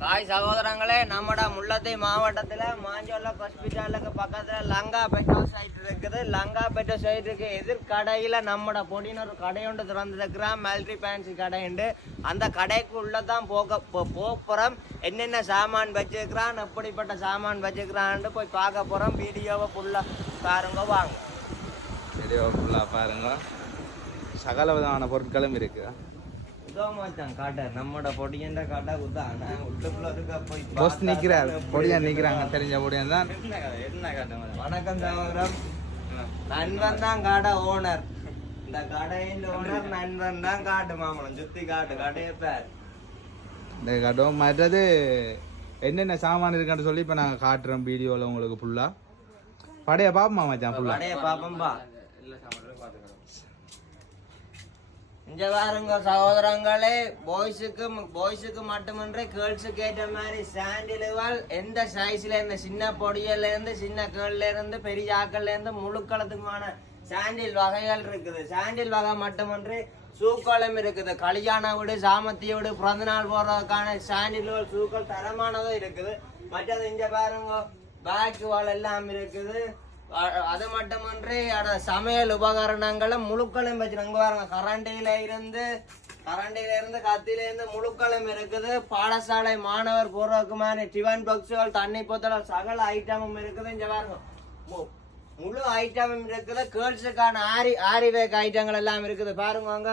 காய் சகோதரங்களே, நம்மட முல்லத்தை மாவட்டத்தில் மாஞ்சோல ஹாஸ்பிட்டலுக்கு பக்கத்தில் லங்காபேட்டை சைட் இருக்குது. லங்காபேட்டை சைட்டுக்கு எதிர்கடையில் நம்மட பொடின்னு ஒரு கடை ஒன்று திறந்துருக்குறான். மல்டி ஃபேன்சி கடை உண்டு. அந்த கடைக்கு உள்ளதான் போகிறோம். என்னென்ன சாமான் வச்சுக்கிறான், எப்படிப்பட்ட சாமான் வச்சுக்கிறான்னு போய் பார்க்க போகிறோம். வீடியோவை ஃபுல்லாக பாருங்க, வாங்க. வீடியோ ஃபுல்லாக பாருங்க. சகல விதமான பொருட்களும் இருக்குது. நம்மட பொடியண்ட காட்டா குத்தான் நிக்கிறார். பொடியா நிக்கிறாங்க, தெரிஞ்ச பொடியன் தான். வணக்கம் சகோதரம். நண்பன் தான் கடை ஓனர். இந்த கடையின் ஓனர் நண்பன் தான். காட்டு மாமலம் சுத்தி காட்டு கடையை பேர். இந்த கடை மற்றது என்னென்ன சாமான் இருக்கான்னு சொல்லி இப்ப நாங்க காட்டுறோம் வீடியோல உங்களுக்கு ஃபுல்லா. படைய பாப்போமா மச்சான்? ஃபுல்லா படைய பாப்போம்பா. இங்க பாருங்க சகோதரங்களே, பாய்ஸுக்கு மட்டுமன்றே கேர்ள்ஸுக்கு ஏற்ற மாதிரி சாண்டிலுவால் எந்த சைஸ்ல இருந்து, சின்ன பொடியில இருந்து, சின்ன கேர்ள்ல இருந்து, பெரிய ஆக்கள்ல இருந்து முழுக்களத்துக்குமான சாண்டில் வகைகள் இருக்குது. சாண்டில் வகை மட்டுமன்றே சூக்களும் இருக்குது. கல்யாண வீடு, சாமத்திய வீடு, பிறந்த நாள் போறதுக்கான சாண்டில்கள் சூக்கள் தரமானதும் இருக்குது. மற்றது இங்க பாருங்க, பேக் வால் எல்லாம் இருக்குது. அது மட்டுமன்றி சமையல் உபகரணங்களும் முழுக்களும் வச்சிருக்காங்க. பாருங்க, கரண்டியில இருந்து கத்தியில இருந்து முழுக்களும் இருக்குது. பாடசாலை மாணவர் போறதுக்குமான டிஃபன் பாக்ஸுகள், தண்ணி போத்தல், சகல ஐட்டமும் இருக்குது. இங்க பாருங்க, முழு ஐட்டமும் இருக்குது. கேர்ள்ஸுக்கான ஆரிவேக் ஐட்டங்கள் எல்லாம் இருக்குது. பாருங்க, அங்க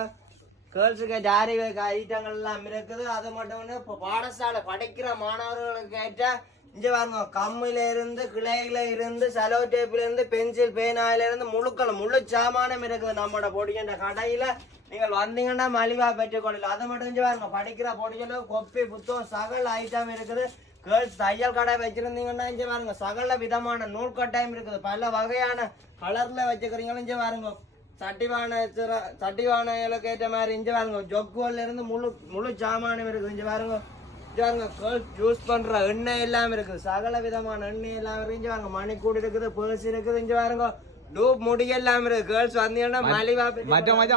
கேர்ள்ஸுக்கு ஆரிவேக் ஐட்டங்கள் எல்லாம் இருக்குது. அது மட்டும் இப்போ பாடசாலை படிக்கிற மாணவர்களுக்கு ஏற்ற இங்க பாருங்க, கம்மில இருந்து, கிளையில இருந்து, செலோ டேப்ல இருந்து, பென்சில் பேனாயில இருந்து முழு சாமானம் இருக்குது. நம்மளோட பொடிக்கின்ற கடையில நீங்கள் வந்தீங்கன்னா மலிவா பெற்றுக்கொள்ளல. அது மட்டும் இங்க பாருங்க, படிக்கிற பொடிகளும் கொப்பி, புத்தகம், சகல ஐட்டம் இருக்குது. கேர்ள்ஸ் தையல் கடை வச்சிருந்தீங்கன்னா இங்க பாருங்க, சகல விதமான நூல் கட்டாயம் இருக்குது. பல வகையான கலர்ல வச்சுக்கிறீங்களும் இங்க பாருங்க. சட்டிவானைகளுக்கு ஏற்ற மாதிரி இங்க பாருங்க, ஜொக்குவல்ல இருந்து முழு சாமானம் இருக்குது. இங்க பாருங்க, யூஸ் பண்ற எண்ணெய் எல்லாம் இருக்குது. சகல விதமான எண்ணெய் எல்லாம் இருக்கு. மணிக்கூடு இருக்குது, பேர்ஸ் இருக்குது. இங்க பாருங்க, டூப் முடி எல்லாம் இருக்கு. கேர்ள்ஸ் வந்தீங்கன்னா மலிவா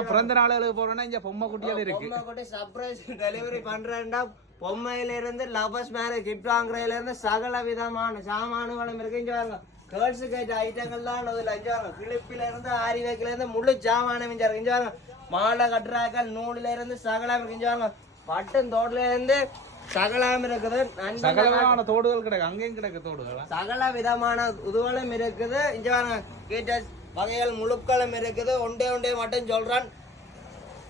பிறந்த நாளுக்கு போறோம்னா இங்க பொம்மை குட்டிகள் இருக்கு. பொம்மை குட்டி சர்ப்ரைஸ் டெலிவரி பண்றேன்டா. பொம்மையில இருந்து லவர்ஸ் மேரேஜ் கிஃப்ட் வாங்குறதுல இருந்து சகல விதமான சாமானுகளும் இருக்கு. இங்க பாருங்க, கேர்ள்ஸுக்கு ஏற்ற ஐட்டங்கள்லாம் அதுல இங்க பாருங்க, கிளிப்பில இருந்து ஆரிவேக்கில இருந்து முழு சாமானம் இங்க இருக்கு. இங்க பாருங்க, மாலை கட்டுறாக்கள், நூலில இருந்து சகலம் இருக்கு. இங்க பாருங்க, பட்டன் தோடுல இருந்து சகலம் இருக்குது. சகலமான தோடுகள் கிடக்கு, அங்கேயும் கிடக்கு தோடுகள். சகல விதமான உதுவலும் இருக்குது. இங்க பாருங்க, கீட்டஸ் வகைகள் முழுக்களும் இருக்குது. ஒன்றே மட்டும் சொல்றான்,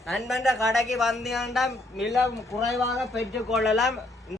நண்பன் கடைக்கு வந்தீங்கன்னா மிக குறைவாக பெற்றுக்கொள்ளலாம்.